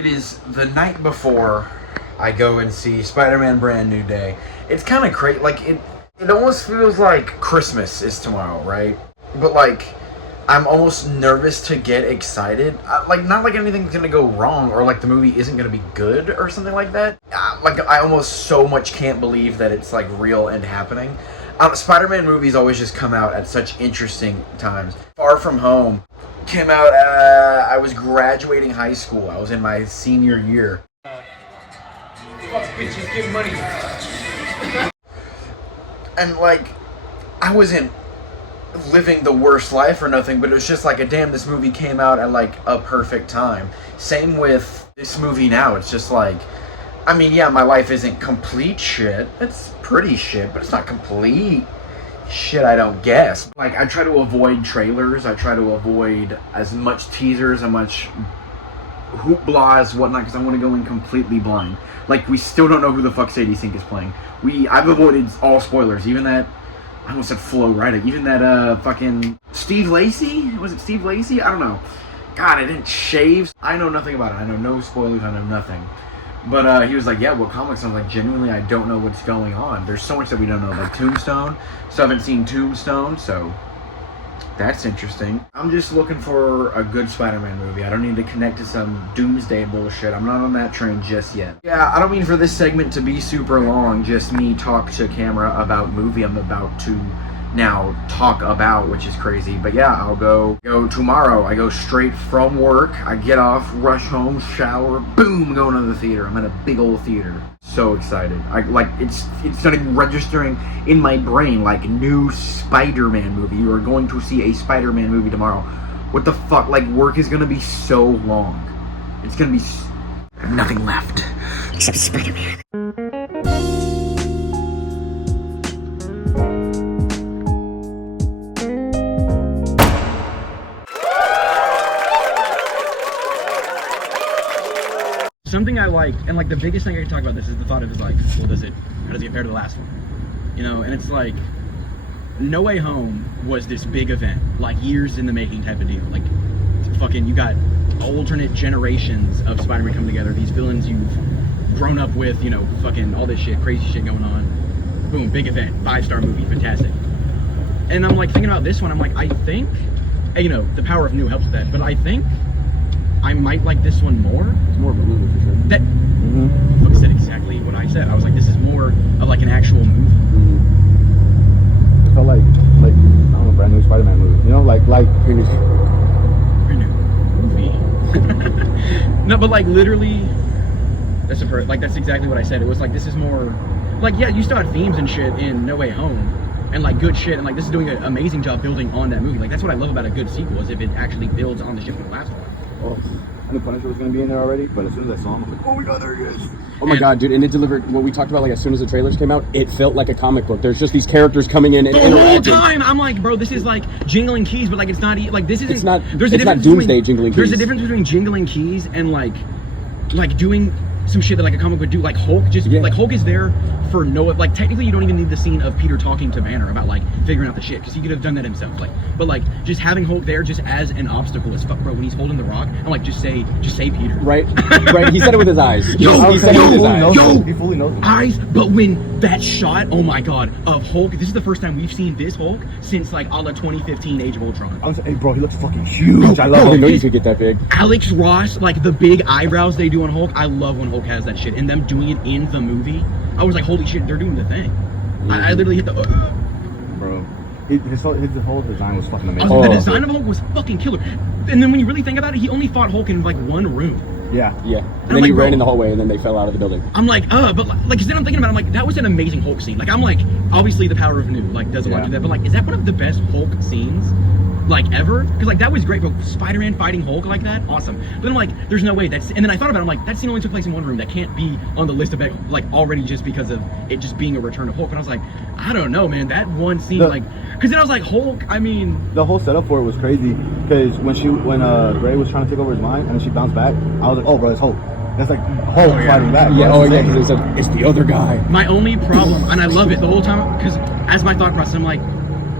It is the night before I go and see Spider-Man Brand New Day. It's kind of crazy. Like, it almost feels like Christmas is tomorrow, right? But, like, I'm almost nervous to get excited. Like, not like anything's gonna go wrong or like the movie isn't gonna be good or something like that. Like, I almost so much can't believe that it's, like, real and happening. Spider-Man movies always just come out at such interesting times. Far From Home came out, I was graduating high school. I was in my senior year. Fuck bitches, give money. And, like, I wasn't living the worst life or nothing, but it was just like, damn, this movie came out at, like, a perfect time. Same with this movie now. It's just like, I mean, yeah, my life isn't complete shit. It's pretty shit, but it's not complete shit, I don't guess. Like, I try to avoid trailers. I try to avoid as much teasers, as much hoopla as whatnot, because I want to go in completely blind. Like, we still don't know who the fuck Sadie Sink is playing. I've avoided all spoilers, even that, I almost said Flo Rida, even that, fucking Steve Lacy? Was it Steve Lacy? I don't know. God, I didn't shave. I know nothing about it. I know no spoilers, I know nothing. But he was like, yeah, what comics? I was like, genuinely, I don't know what's going on. There's so much that we don't know. Like Tombstone. So I haven't seen Tombstone, so that's interesting. I'm just looking for a good Spider-Man movie. I don't need to connect to some doomsday bullshit. I'm not on that train just yet. Yeah, I don't mean for this segment to be super long, just me talk to camera about movie I'm about to now talk about, which is crazy. But yeah, I'll go tomorrow. I go straight from work. I get off, rush home, shower, boom, going to the theater. I'm at a big old theater. So excited. It's starting registering in my brain like new Spider-Man movie. You are going to see a Spider-Man movie tomorrow. What the fuck? Like, work is gonna be so long. It's gonna be I have nothing left except Spider-Man. Something I like, and like the biggest thing I can talk about this is the thought of is like, well, how does it compare to the last one? You know, and it's like, No Way Home was this big event, like years in the making type of deal. Like, fucking, you got alternate generations of Spider-Man coming together, these villains you've grown up with, you know, fucking all this shit, crazy shit going on. Boom, big event, 5-star movie, fantastic. And I'm like thinking about this one, I'm like, I think, you know, the power of new helps with that, but I think I might like this one more. It's more of a movie for sure. That fuck said exactly what I said. I was like, this is more of like an actual movie. It felt like I don't know, brand new Spider-Man movie. You know, like Brand new movie. No, but like literally, that's exactly what I said. It was like, this is more like, yeah, you still had themes and shit in No Way Home, and like good shit, and like this is doing an amazing job building on that movie. Like that's what I love about a good sequel, is if it actually builds on the shit from the last one. Oh, I knew Punisher was going to be in there already, but as soon as I saw him, I was like, oh my god, there he is. Oh my god, dude, and it delivered what we talked about, like, as soon as the trailers came out, it felt like a comic book. There's just these characters coming in and the whole interacting. time, I'm like, bro, this is like Jingling Keys, but like, it's not, like, this isn't, It's not, there's a it's not difference Doomsday between, Jingling Keys. There's a difference between Jingling Keys and like doing some shit that like a comic would do, like Hulk, like Hulk is there for like technically you don't even need the scene of Peter talking to Banner about like figuring out the shit, because he could have done that himself, like, but like just having Hulk there just as an obstacle as fuck, bro, when he's holding the rock, I'm like, just say Peter. Right, right, he said it with his eyes. He said it with his eyes. He fully knows it. Eyes, but when that shot, oh my god, of Hulk, this is the first time we've seen this Hulk since like a la 2015 Age of Ultron. I was like, hey bro, he looks fucking huge. I I love didn't him. know you could get that big. Alex Ross, like the big eyebrows they do on Hulk, I love when Hulk has that shit, and them doing it in the movie, I was like, holy shit, they're doing the thing. I literally hit the Bro, his whole design was fucking amazing. the design of Hulk was fucking killer. And then when you really think about it, he only fought Hulk in like one room. Yeah. And then he ran in the hallway, and then they fell out of the building. I'm like, but like, cause then I'm thinking about it, I'm like, that was an amazing Hulk scene. Like, I'm like, obviously the power of new, like, doesn't want to do that, but like, is that one of the best Hulk scenes, like, ever? Because like, that was great, bro. Spider-Man fighting Hulk like that, awesome. But then I'm like, there's no way and then I thought about it, I'm like, that scene only took place in one room. That can't be on the list of it, like, already just because of it just being a return of Hulk. And I was like, I don't know, man, that one scene, because then I was like, Hulk, I mean, the whole setup for it was crazy, because when Gray was trying to take over his mind, and then she bounced back, I was like, oh bro, it's Hulk. That's like Hulk fighting back. Yeah, because they said, it's the other guy. My only problem, and I love it the whole time, because as my thought process, I'm like,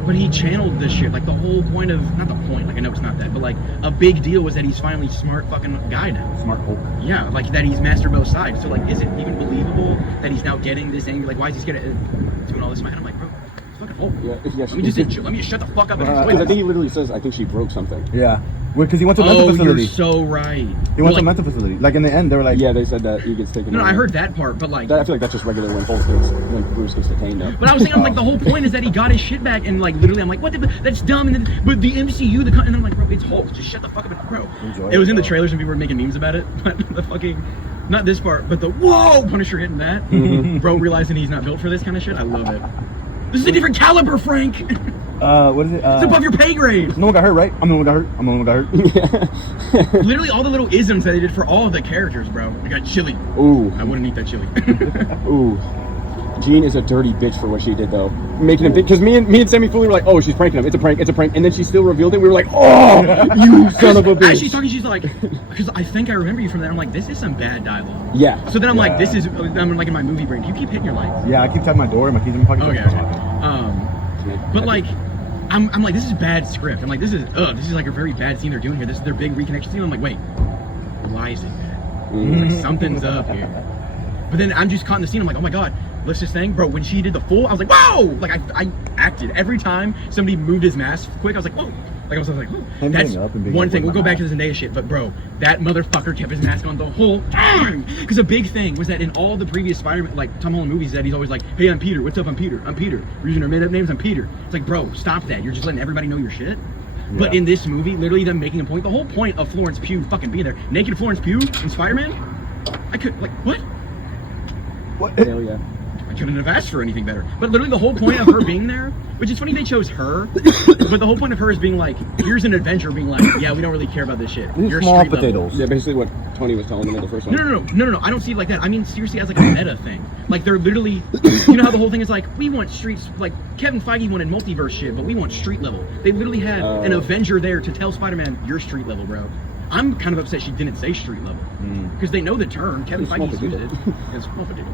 But he channeled this shit. Like, the whole point of, not the point, like, I know it's not that, but, like, a big deal was that he's finally smart fucking guy now. Smart Hulk. Yeah, like, that he's mastered both sides. So, like, is it even believable that he's now getting this angry? Like, why is he scared of doing all this in my head? I'm like, bro, it's fucking Hulk. Yeah, Let me just shut the fuck up and I explain think this. he literally says, I think she broke something. Yeah. Because he went to a mental Oh, facility. you're so right. He went to a mental facility. Like in the end, they were like, Yeah, they said that he gets taken. No, over. I heard that part, but, like... That, I feel like that's just regular when Hulk gets, when Bruce gets detained. Though. But I was saying, like, the whole point is that he got his shit back, and, like, literally, I'm like, what? That's dumb. And then, but the MCU, and then I'm like, bro, it's Hulk. Just shut the fuck up, and bro. Enjoy It was it, in the bro. trailers and people were making memes about it, but the fucking, not this part, but the whoa Punisher hitting that, bro realizing he's not built for this kind of shit. I love it. This is a different caliber, Frank. It's what is it? above your pay grade. No one got hurt, right? I'm the one got hurt. I'm the one got hurt. Literally all the little isms that they did for all of the characters, bro. I got chili. Ooh, I wouldn't eat that chili. ooh. Jean is a dirty bitch for what she did, though. Making him, because me and Sammy Foley were like, oh, she's pranking him. It's a prank. And then she still revealed it. We were like, oh, you son of a bitch. As she's talking, she's like, because I think I remember you from that. I'm like, this is some bad dialogue. Yeah. So then I'm like, Yeah. this is, I'm like in my movie brain. You keep hitting your lights. Yeah, I keep tapping my door and my keys in my pocket. Okay. But like, I'm like, this is bad script. I'm like, this is like a very bad scene they're doing here. This is their big reconnection scene. I'm like, wait, why is it bad? Like, something's up here. But then I'm just caught in the scene. I'm like, oh my god, what's this thing, bro? When she did the full, I was like, whoa! Like I acted every time somebody moved his mask quick. I was like, whoa! Like I was like, whoa. Him That's being up and being one up thing. with We'll go my back to the Zendaya shit, but bro, that motherfucker kept his mask on the whole time. Because a big thing was that in all the previous Spider-Man, like Tom Holland movies, that he's always like, hey, I'm Peter. What's up? I'm Peter. I'm Peter. We're using our made-up names. I'm Peter. It's like, bro, stop that. You're just letting everybody know your shit. But Yeah. in this movie, literally them making a point. The whole point of Florence Pugh fucking being there, naked Florence Pugh in Spider-Man. I could like what? What? Hell yeah. I couldn't have asked for anything better. But literally the whole point of her being there, which is funny they chose her, but the whole point of her is being like, here's an adventure being like, yeah, we don't really care about this shit. You're Small street level. potatoes. Yeah, basically what Tony was telling him in the first one. No. I don't see it like that. I mean, seriously, as like a meta thing. Like, they're literally, you know how the whole thing is like, we want streets, like, Kevin Feige wanted multiverse shit, but we want street level. They literally had an Avenger there to tell Spider-Man, you're street level, bro. I'm kind of upset she didn't say street level. Because they know the term. Kevin Small Feige's used it. potato. It's small potato.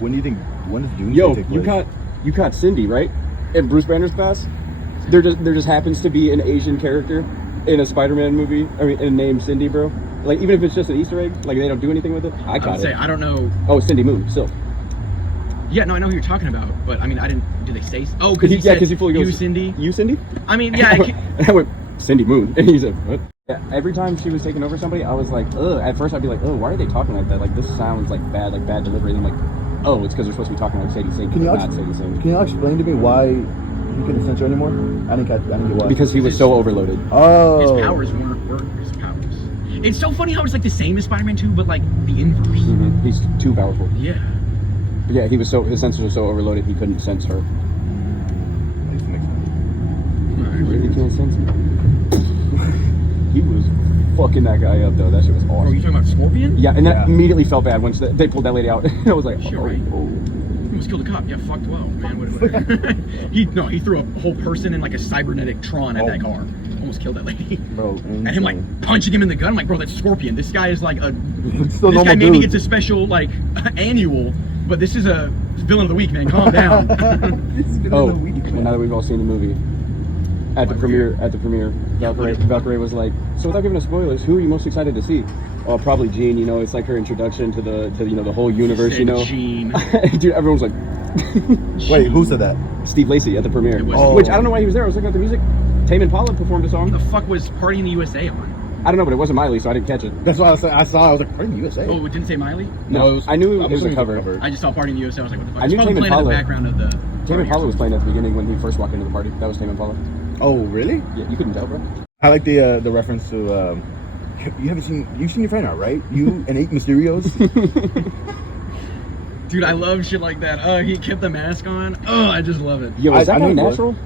When do you think? When does Doomsday Yo, take you place? caught Cindy, right? In Bruce Banner's class, there just happens to be an Asian character in a Spider-Man movie. I mean, and named Cindy, bro. Like, even if it's just an Easter egg, like they don't do anything with it. I I would caught say, it. I don't know. Oh, Cindy Moon, Silk. Yeah, no, I know who you're talking about, but I mean, I didn't. Do they say? Oh, because he said he fully goes, you, Cindy. You, Cindy? I mean, yeah. And I went, Cindy Moon, and he said, what? Yeah, every time she was taking over somebody, I was like, ugh. At first, I'd be like, oh, why are they talking like that? Like, this sounds like bad delivery. And I'm like, oh, it's because they're supposed to be talking like Sadie Sink, Can you not ex- Sadie Sink. Can you explain to me why he couldn't censor anymore? I didn't get why. Because he was so overloaded. oh, His powers weren't his powers. It's so funny how it's like the same as Spider-Man 2, but like the inverse. He's too powerful. Yeah. But yeah, his sensors were so overloaded he couldn't sense her. Makes sense. He can't sense me. He was fucking that guy up though. That shit was Bro, you awesome. talking about Scorpion? Yeah, and then Yeah. I immediately felt bad once they pulled that lady out. I was like, Shit, oh, right. oh. He almost killed a cop. Yeah, fucked well, man. What, he threw a whole person in like a cybernetic Tron at that car. Almost killed that lady. Bro, And him like punching him in the gun. I'm like, bro, that's Scorpion. This guy is like a. Still This normal guy maybe dude. gets a special like annual, but this is a villain of the week, man. Calm down. Oh, well, now that we've all seen the movie, at the premiere, Valkyrie was like, so without giving us spoilers, who are you most excited to see? Oh, probably Jean. You know, it's like her introduction to the the whole universe. You know, Gene. dude, everyone's like, Wait, who said that? Steve Lacy at the premiere. It was- Oh. Which I don't know why he was there. I was looking at the music. Tame Impala performed a What song. the fuck was Party in the USA on? I don't know, but it wasn't Miley, so I didn't catch it. That's what I said. I saw. I was like, "Pardon USA." Oh, it didn't say Miley? No, I knew it was a cover. I just saw Party in the USA. I was like, what the fuck? I It's knew probably Tame playing in the Impala. background of the. Tame Impala was playing at the beginning when he first walked into the party. That was Tame Impala. Oh, really? Yeah, you couldn't tell, bro. I like the reference to. You've seen your friend out, right? You and 8 Mysterios. Dude, I love shit like that. Oh, he kept the mask on. Oh, I just love it. Yo, is I that knew guy he was. natural?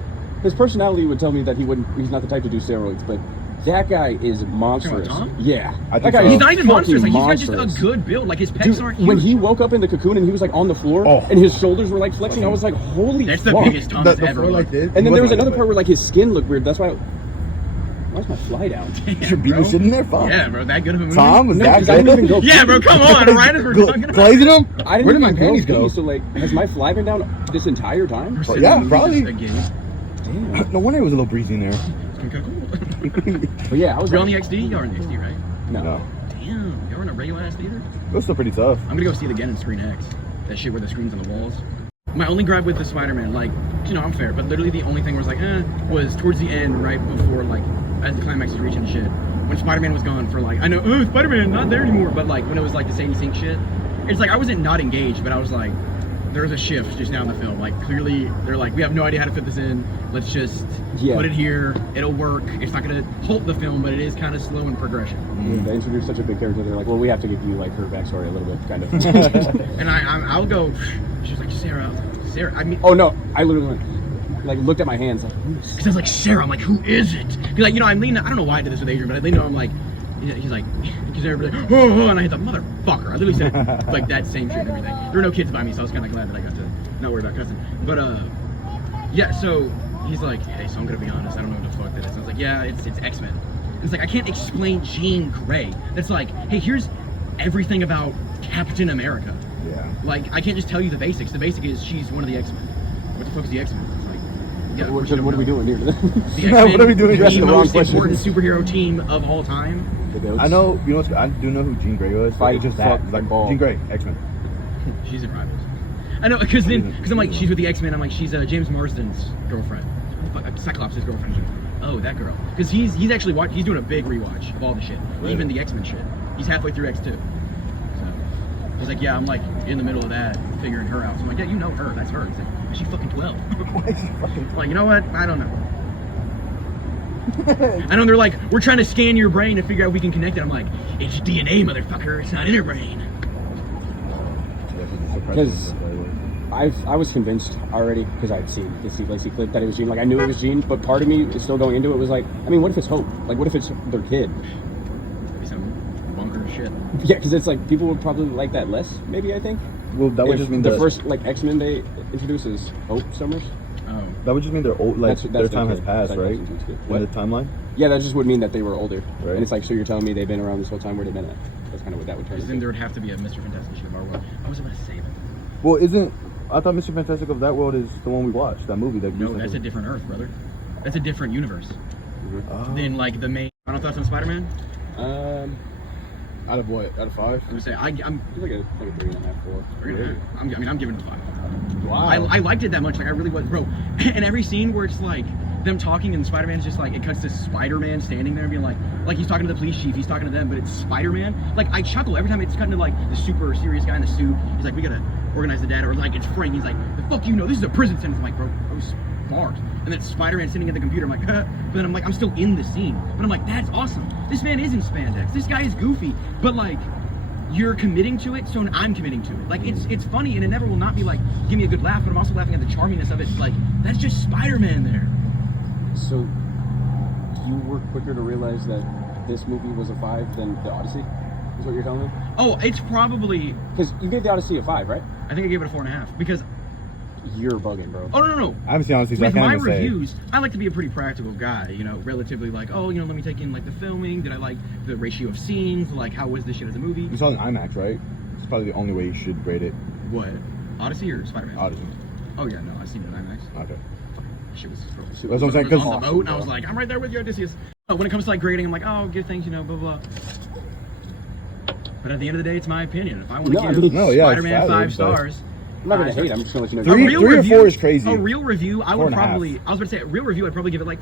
His personality would tell me that he's not the type to do steroids, but that guy is monstrous. Tom? Yeah. I That think guy so. is He's not even monstrous. Like, fucking he's got just monstrous. a good build. Like, his pecs Dude, aren't huge. when he woke up in the cocoon and he was like on the floor Oh. and his shoulders were like flexing, I was like, holy That's the fuck. biggest Thomas the ever. floor like looked. this. And then there was He another wasn't part where like his skin looked weird. That's why Why's my fly down? Your beat was sitting there, fuck. Yeah, bro, that good of a movie. Tom was No, that 'cause I good? didn't even go. Yeah, bro, come on, right as we're talking about Glazing them? I didn't Where did even my go panties pee, go? So like, has my fly been down this entire time? We're sitting yeah, in the probably. just again. Damn. No wonder it was a little breezy in there. It's kinda cool. But yeah, I was You're on like, the XD? You're on the XD, right? no. Damn, you're in a regular ass theater? It was still pretty tough. I'm gonna go see it again in Screen X. That shit where the screen's on the walls. My only gripe with the Spider-Man, like, you know, I'm fair, but literally the only thing was like, was towards the end, right before, like, as the climax is reaching shit. When Spider-Man was gone for, like, I know, oh, Spider-Man, not there anymore, but, like, when it was, like, the Sadie Sink shit, it's like, I wasn't not engaged, but I was like, there's a shift just now in the film. Like, clearly, they're like, we have no idea how to fit this in. Let's just put it here. It'll work. It's not gonna halt the film, but it is kind of slow in progression. They introduced such a big character. They're like, well, we have to give you like her backstory a little bit, kind of. And I'll go. She was like, Sarah. I was like, Sarah. I mean, Oh no, I literally went, like looked at my hands like, because I was like, Sarah. I'm like, who is it? Because like, you know, I leaned. I don't know why I did this with Adrian, but I leaned over. I'm like, he's like, because everybody like, oh, and I hit the motherfucker. I literally said like that same shit and everything. There were no kids by me, so I was kind of glad that I got to not worry about cussing. But yeah. So he's like, hey, so I'm gonna be honest. I don't know what the fuck that is. And I was like, yeah, it's X-Men. And it's like I can't explain Jean Grey. That's like, hey, here's everything about Captain America. Yeah. Like, I can't just tell you the basics. The basic is she's one of the X-Men. What the fuck is the X-Men? It's like, yeah, what are we doing here? The X-Men, What are we doing? That's the the wrong most question. important superhero team of all time. I know, you know what's, I do know who Jean Grey was. Fight, It's just fuck, that. It's like ball. Jean Grey, X-Men. She's in Rivals. I know, because I'm like, she's with the X-Men. I'm like, she's James Marsden's girlfriend. What the fuck? Cyclops' girlfriend. Oh, that girl. Because he's actually he's doing a big rewatch of all the shit, Really? even the X-Men shit. He's halfway through X2. So he's like, yeah, I'm like in the middle of that, figuring her out. So I'm like, yeah, you know her. That's her. He's like, is she fucking 12? Why is she fucking... I'm like, you know what? I don't know. I know they're like, we're trying to scan your brain to figure out if we can connect it. I'm like, it's DNA, motherfucker. It's not in her brain. Because I was convinced already because I'd seen the Steve Lacy clip that it was Jean. Like I knew it was Jean, but part of me is still going into it was like, I mean, what if it's Hope? Like, what if it's their kid? Be some bunker shit. Yeah, because it's like people would probably like that less. Maybe I think. Well, that would If just mean the that first like X-Men they introduced is Hope Summers. Oh. that would just mean they're old. Like That's their the time has kid. passed, That's right? X-Men kid. In What? the timeline. Yeah, that just would mean that they were older. Right. And it's like, so you're telling me they've been around this whole time? Where they've been at? That's kind of what that would turn Because then into. there would have to be a Mr. Fantastic shit of our world. I was about to say that. Well, isn't I thought Mr. Fantastic of that world is the one we watched, that movie. That No, that's a different Earth, brother. That's a different universe than like the main. Final thoughts on Spider-Man? Out of what? Out of 5? I'm gonna say I'm It's like a 3.5, 4. I'm giving it a 5. Wow. I liked it that much. Like I really was, bro. And every scene where it's like them talking and Spider-Man's just like it cuts to Spider-Man standing there and being like he's talking to the police chief, he's talking to them, but it's Spider-Man. Like I chuckle every time it's cutting to like the super serious guy in the suit. He's like, we gotta organize the data, or like it's Frank. He's like, the fuck you know, this is a prison sentence. I'm like, bro, those bars. And then it's Spider-Man sitting at the computer. I'm like, huh. But then I'm like, I'm still in the scene. But I'm like, that's awesome. This man is in spandex. This guy is goofy. But like, you're committing to it, so I'm committing to it. Like it's funny, and it never will not be like, give me a good laugh. But I'm also laughing at the charminess of it. Like that's just Spider-Man there. So, you were quicker to realize that this movie was a 5 than The Odyssey? Is what you're telling me? Oh, it's probably. Because you gave The Odyssey a 5, right? I think I gave it a 4.5 because. You're bugging, bro. Oh no. I haven't seen Odyssey, so I With can't my even say. reviews, I like to be a pretty practical guy, you know, relatively like, oh, you know, let me take in like the filming, did I like the ratio of scenes, like how was this shit as a movie? You saw it in IMAX, right? It's probably the only way you should rate it. What? Odyssey or Spider-Man? Odyssey. Oh yeah, no, I seen it in IMAX. Okay. Shit was That's what I'm saying, I was 'cause- on the boat and I was like, I'm right there with you, Odysseus. When it comes to like grading, I'm like, oh, give things, you know, blah blah. But at the end of the day, it's my opinion. If I want to No, I give mean- No, yeah, it's Spider-Man valid, 5 but- stars, I'm not going five to hate. stars. I'm just going to let you know. Three- A real 3 or review, 4 is crazy. A real review, I would 4.5. probably. I was about to say a real review. I'd probably give it like.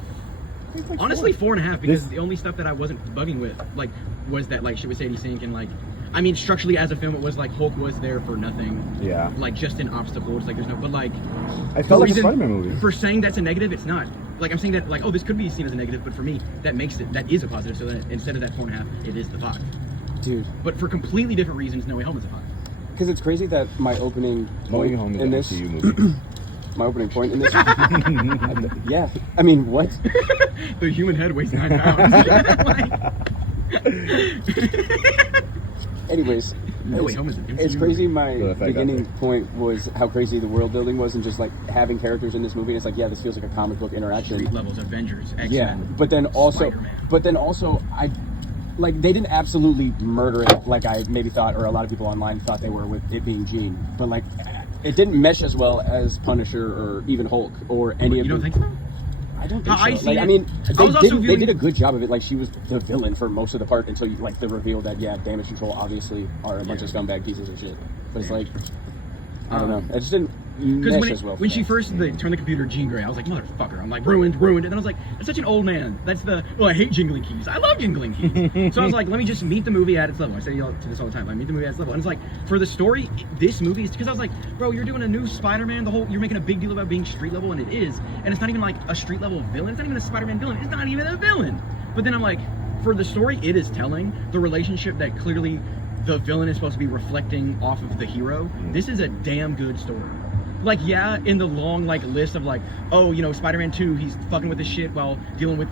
Honestly, 4.5 because the only stuff that I wasn't bugging with like was that like shit with Sadie Sink and like. I mean, structurally as a film, it was like Hulk was there for nothing. Yeah. Like just an obstacle. It's like there's no. But like. I felt like a reason- Spider-Man movie. For saying that's a negative, it's not. Like I'm saying that like this could be seen as a negative, but for me that makes it that is a positive. So that instead of that 4.5, it is the 5. Dude, But for completely different reasons, No Way Home is a 5. because it's crazy that my opening No Way point Home is in an this, MCU movie. my opening point in this, yeah. I mean, what? The human head weighs 9 pounds. Like- Anyways, No Way Home is an MCU It's crazy. movie. My The effect beginning out there. point was how crazy the world building was, and just like having characters in this movie. It's like, yeah, this feels like a comic book interaction. Street levels, Avengers, X-Men. Yeah, but then also, Spider-Man. I like they didn't absolutely murder it like I maybe thought, or a lot of people online thought they were with it being Jean. But like, it didn't mesh as well as Punisher or even Hulk or any of. You don't the, think so? I don't think so. I see Like, it. I mean, I was also they viewing- did a good job of it. Like, she was the villain for most of the part until you, like, the reveal that, yeah, Damage Control obviously are a bunch of scumbag pieces of shit. But it's like, I don't know. It just didn't Because mesh as well. when she first turned the computer Jean Grey, I was like, motherfucker. I'm like, ruined. And then I was like, that's such an old man. That's I hate jingling keys. I love jingling keys. So I was like, let me just meet the movie at its level. I say to this all the time. I meet the movie at its level. And it's like, for the story, this movie is, because I was like, bro, you're doing a new Spider-Man. You're making a big deal about being street level, and it is. And it's not even like a street level villain. It's not even a Spider-Man villain. It's not even a villain. But then I'm like, for the story, it is telling the relationship that clearly the villain is supposed to be reflecting off of the hero. This is a damn good story. Like, yeah, in the long, like, list of, like, oh, you know, Spider-Man 2, he's fucking with this shit while dealing with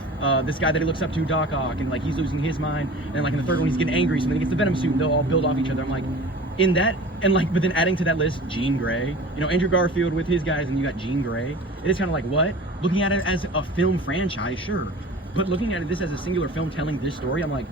this guy that he looks up to, Doc Ock, and, like, he's losing his mind, and, like, in the third one, he's getting angry, so then he gets the Venom suit, and they'll all build off each other. I'm like, in that, and, like, but then adding to that list, Jean Grey, you know, Andrew Garfield with his guys, and you got Jean Grey. It is kind of like, what? Looking at it as a film franchise, sure, but looking at this as a singular film telling this story, I'm like,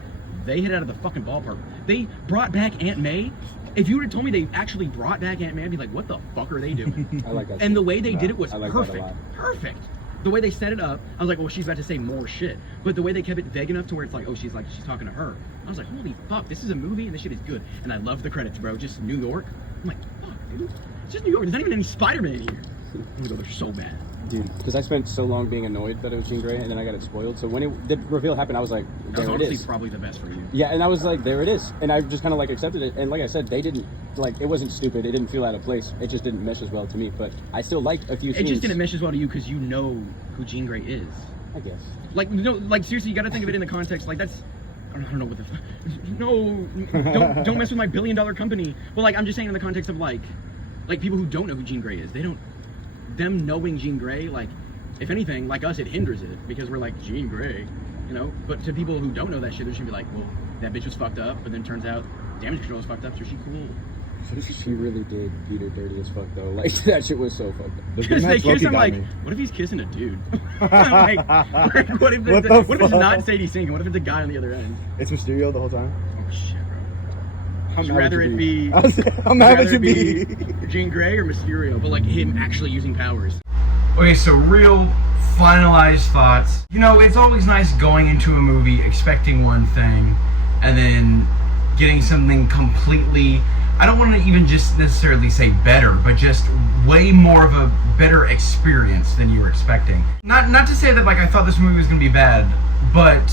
they hit it out of the fucking ballpark. They brought back Aunt May. If you would have told me they actually brought back Aunt May, I'd be like, what the fuck are they doing? I like that. And the way they did it was I like that a perfect. lot. Perfect. The way they set it up, I was like, well, she's about to say more shit. But the way they kept it vague enough to where it's like, oh, she's talking to her. I was like, holy fuck, this is a movie and this shit is good. And I love the credits, bro. Just New York. I'm like, fuck, dude. It's just New York. There's not even any Spider-Man here. They're so bad. Dude, because I spent so long being annoyed that it was Jean Grey, and then I got it spoiled. So when the reveal happened, I was like, That was there it honestly is. probably the best for you. Yeah, and I was like, there it is. And I just kind of like accepted it. And like I said, they didn't, like, it wasn't stupid. It didn't feel out of place. It just didn't mesh as well to me. But I still liked a few It scenes. just didn't mesh as well to you because you know who Jean Grey is. I guess. Like, no, like seriously, you got to think of it in the context. Like, that's, I don't know what the, no, don't mess with my billion-dollar company. But like, I'm just saying in the context of like people who don't know who Jean Grey is, they don't, them knowing Jean Grey, like, if anything, like us, it hinders it because we're like Jean Grey, you know. But to people who don't know that shit, they're just gonna be like, well, that bitch was fucked up, but then turns out Damage Control was fucked up, so she cool. She really did Peter dirty as fuck though. Like that shit was so fucked up. The Because they Big Mac kiss, I'm got like, me. what if he's kissing a dude? Like, what if What it's, the what if it's not fuck? Sadie Sink? What if it's a guy on the other end? It's Mysterio the whole time. Oh shit, bro. Would you mad rather would it you be? I'm rather happy to it be. Jean Grey or Mysterio, but like him actually using powers. Okay, so real finalized thoughts. You know, it's always nice going into a movie expecting one thing and then getting something completely, I don't want to even just necessarily say better, but just way more of a better experience than you were expecting. Not to say that like I thought this movie was going to be bad, but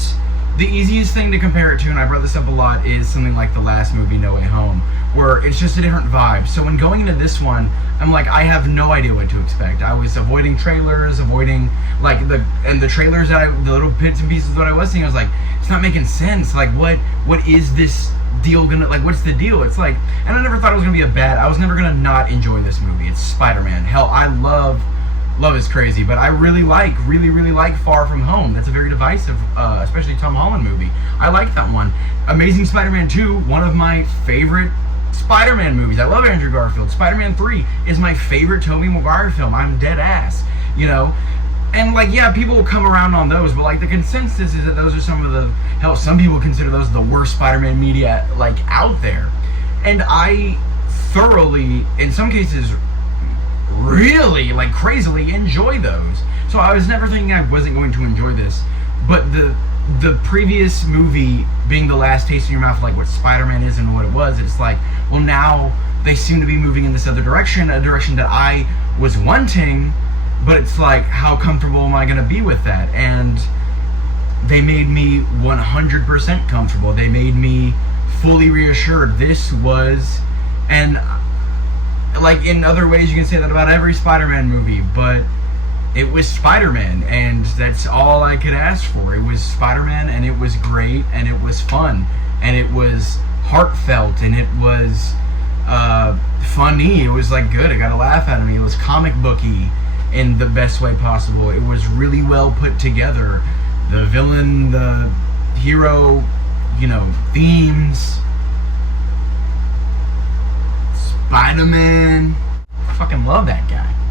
the easiest thing to compare it to, and I brought this up a lot, is something like the last movie, No Way Home, where it's just a different vibe. So when going into this one, I'm like, I have no idea what to expect. I was avoiding trailers, avoiding like the trailers that the little bits and pieces that I was seeing. I was like, it's not making sense. Like, what is this deal gonna, like, what's the deal? It's like, and I never thought it was gonna be I was never gonna not enjoy this movie. It's Spider-Man. Hell, I love is crazy, but I really like Far From Home. That's a very divisive, especially Tom Holland movie. I like that one. Amazing Spider-Man 2, one of my favorite Spider-Man movies. I love Andrew Garfield. Spider-Man 3 is my favorite Tobey Maguire film. I'm dead ass, you know? And like, yeah, people will come around on those, but like the consensus is that those are some of the, hell, some people consider those the worst Spider-Man media like out there. And I thoroughly, in some cases, really, like crazily enjoy those. So I was never thinking I wasn't going to enjoy this. But the previous movie being the last taste in your mouth of like what Spider-Man is and what it was, it's like, well, now they seem to be moving in this other direction, a direction that I was wanting, but it's like, how comfortable am I going to be with that? And they made me 100% comfortable. They made me fully reassured. This was, and like in other ways you can say that about every Spider-Man movie, but it was Spider-Man, and that's all I could ask for. It was Spider-Man, and it was great, and it was fun, and it was heartfelt, and it was funny. It was like good. I got a laugh out of me. It was comic booky in the best way possible. It was really well put together. The villain, the hero, you know, themes. Spider-Man. Fucking love that guy.